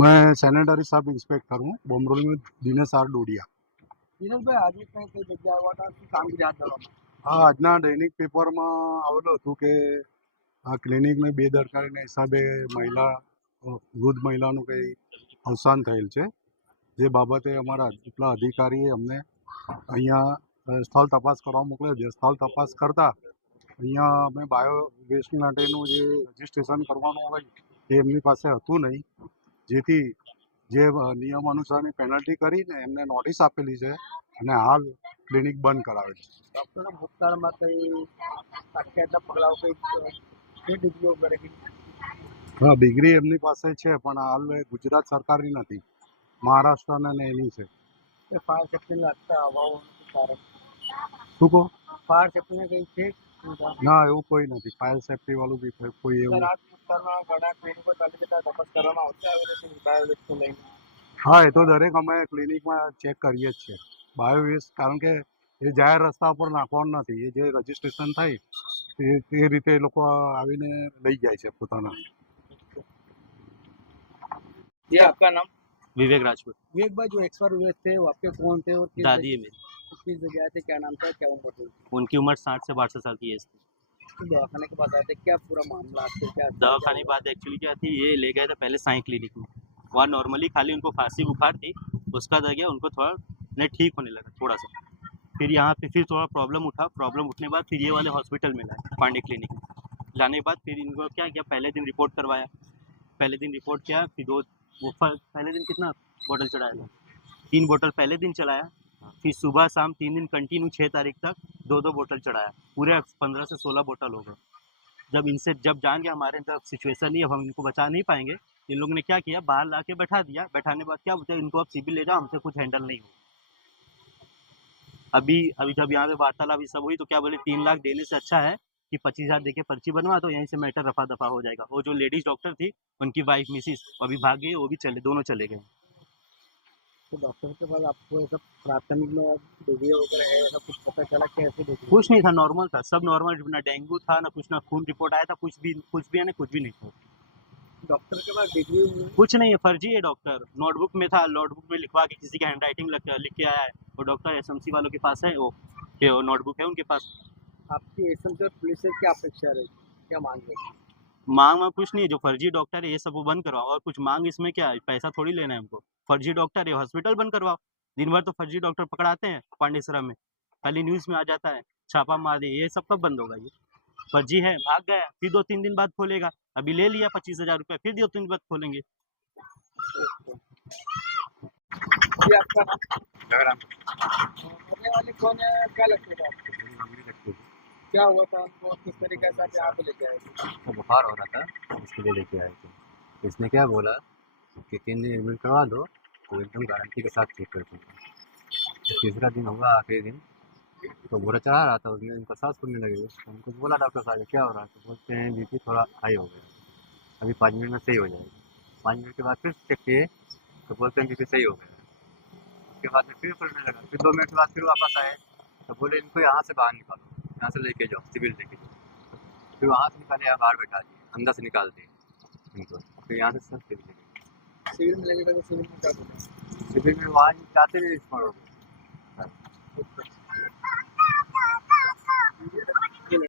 मैं sanitary sub inspector हूँ बोमरोली में दिनेश आर डोडिया। દિનેશભાઈ આજે કઈ જગ્યા આવ્યા હતા શું કામગીરી હાથ ધરવામાં હા, આજના દૈનિક પેપરમાં આવેલું હતું કે આ ક્લિનિકની બેદરકારીના હિસાબે વૃદ્ધ મહિલાનું કંઈ અવસાન થયેલ છે, જે બાબતે અમારા ઉપલા અધિકારીએ અમને અહીંયા સ્થળ તપાસ કરવા મોકલ્યો છે. સ્થળ તપાસ કરતાં અહીંયા અમે બાયો વેસ્ટ માટેનું જે રજિસ્ટ્રેશન કરવાનું હોય એ એમની પાસે હતું નહીં, જેથી જે નિયમ અનુસારની પેનલ્ટી કરીને એમને નોટિસ આપેલી છે અને હાલ ક્લિનિક બંધ કરાવે છે. ડૉક્ટરના ભૂતકાળમાં કઈ અટકેલા પગલાઓ કઈ ડિગ્રીઓ કરે હા, ડિગ્રી એમની પાસે છે પણ હાલ ગુજરાત સરકારની નથી, મહારાષ્ટ્રના ને એની છે. કે ફાયર સેફ્ટીને લાગતા અભાવોનું કારણ શું કહો? ફાયર સેફ્ટીને કઈ છે ના, એવું કોઈ નથી. ફાયર સેફ્ટી વાળું બી કોઈ એવું. આ વિસ્તારમાં ઘણા ક્લિનિકો ચાલી જતા તપાસ કરવામાં આવશે આવી રીતે બાયોવેસ્ટને લઈને. હા, એ તો દરેક અમે ક્લિનિકમાં ચેક કરીએ જ છીએ બાયોવેસ્ટ, કારણ કે એ જાહેર રસ્તા પર નાખવાનું નથી. એ જે રજિસ્ટ્રેશન થાય એ રીતે એ લોકો આવીને લઈ જાય છે પોતાના. ये आपका नाम? विवेक राजपूत। विवेक भाई, जो एक्सपायर हुए थे वो आपके कौन थे और दादी है मेरी। किस जगह थे, क्या नाम था, क्या उम्र थी? उनकी उम्र 60 से 62 साल की एज थी। तो दवाखाने के पास आए थे, क्या पूरा मामला आपसे क्या? दवाखाने की बात एक्चुअली क्या थी, ये ले गए थे पहले साई क्लिनिक में। वहाँ नॉर्मली खाली उनको खांसी बुखार थी, उसका दे गया, उनको थोड़ा नहीं ठीक होने लगा थोड़ा सा। फिर यहाँ पे फिर थोड़ा प्रॉब्लम उठने के बाद फिर ये वाले हॉस्पिटल में लाए, पांडे क्लिनिक में। लाने के बाद फिर इनको क्या किया, पहले दिन रिपोर्ट करवाया, फिर पहले दिन कितना बोतल चढ़ाया था, 3 बोतल पहले दिन चलाया। फिर सुबह शाम 3 दिन कंटिन्यू 6 तारीख तक 2-2 बोतल चढ़ाया, पूरे 15 से 16 बोतल हो गए। जब जान गया हमारे तरफ सिचुएशन नहीं, अब हम इनको बचा नहीं पाएंगे, इन लोगों ने क्या किया, बाहर ला के बैठा दिया। बैठाने के बाद क्या बोलते हैं, इनको अब सिविल ले जाओ, हमसे कुछ हैंडल नहीं हो। अभी जब यहाँ पे वार्तालाप ये सब हुई तो क्या बोले, 3 लाख देने से अच्छा है कि 25,000 देके पर्ची बनवा दो, यहीं से मैटर रफा दफा हो जाएगा। वो जो लेडीज डॉक्टर थी, उनकी वाइफ मिसिस अभी भाग गई, वो भी दोनों चले गए। तो डॉक्टर के पास आपको ऐसा प्राथमिक में डिग्री वगैरह है, ऐसा कुछ पता चला कैसे डिग्री? कुछ नहीं था, नॉर्मल था, सब नॉर्मल, ना डेंगू था ना कुछ, ना खून रिपोर्ट आया था, कुछ भी नहीं था। डॉक्टर के पास डिग्री कुछ नहीं है, फर्जी है डॉक्टर। नोटबुक में था, नोटबुक में लिखवा के किसी की हैंड राइटिंग लिख के आया है। वो डॉक्टर एसएमसी वालों के पास है, वो नोटबुक है उनके पास। आपकी एसएमसी और पुलिस से क्या अपेक्षा रही, क्या मांग रही? मांग में कुछ नहीं है, जो फर्जी डॉक्टर है ये सब वो बंद करवाओ, और कुछ मांग इसमें क्या है, पैसा थोड़ी लेना है हमको। फर्जी डॉक्टर है, हॉस्पिटल बंद करवाओ। दिन भर तो फर्जी डॉक्टर पकड़ाते हैं पांडेसरा में, खाली न्यूज़ में आ जाता है, छापा मार दे, ये सब कब बंद होगा? ये फर्जी है, भाग गया, फिर 2-3 दिन बाद खोलेगा। अभी ले लिया 25,000 रुपया, फिर 2-3 दिन बाद खोलेंगे। ये आपका नाम? मरने वाले कौन है, क्या लगता था आपको? क्या हुआ था उनको, किस तरीके से आप यहाँ पे लेके आए थे? तो बुखार हो रहा था, इसके लिए लेके आए थे। इसने क्या बोला कि 3 दिन एडमिट करवा दो तो एकदम गारंटी के साथ ठीक कर दूँगा। तो तीसरा दिन होगा, आखिरी दिन, तो बोरा चढ़ा रहा था, उसमें इनको सांस फूलने लगे। तो हमको बोला डॉक्टर साहब क्या हो रहा है, तो बोलते हैं बीपी थोड़ा हाई हो गया, अभी 5 मिनट में सही हो जाएगा। 5 मिनट के बाद फिर चेक किए तो बोलते हैं बीपी सही हो गया। उसके बाद में फिर फूलने लगा, फिर 2 मिनट के बाद फिर वापस आए तो बोले इनको यहाँ से बाहर निकालो, यहाँ से लेके जाओ, सिविल लेके जाओ। फिर वहाँ से निकाले, यहाँ बाहर बैठा दिए, अंदर से निकाल दिए इनको, फिर यहाँ से सब सिविल लेके गए। सिविल में लेके गए तो सिविल में क्या बोला? सिविल में वहाँ जाते हुए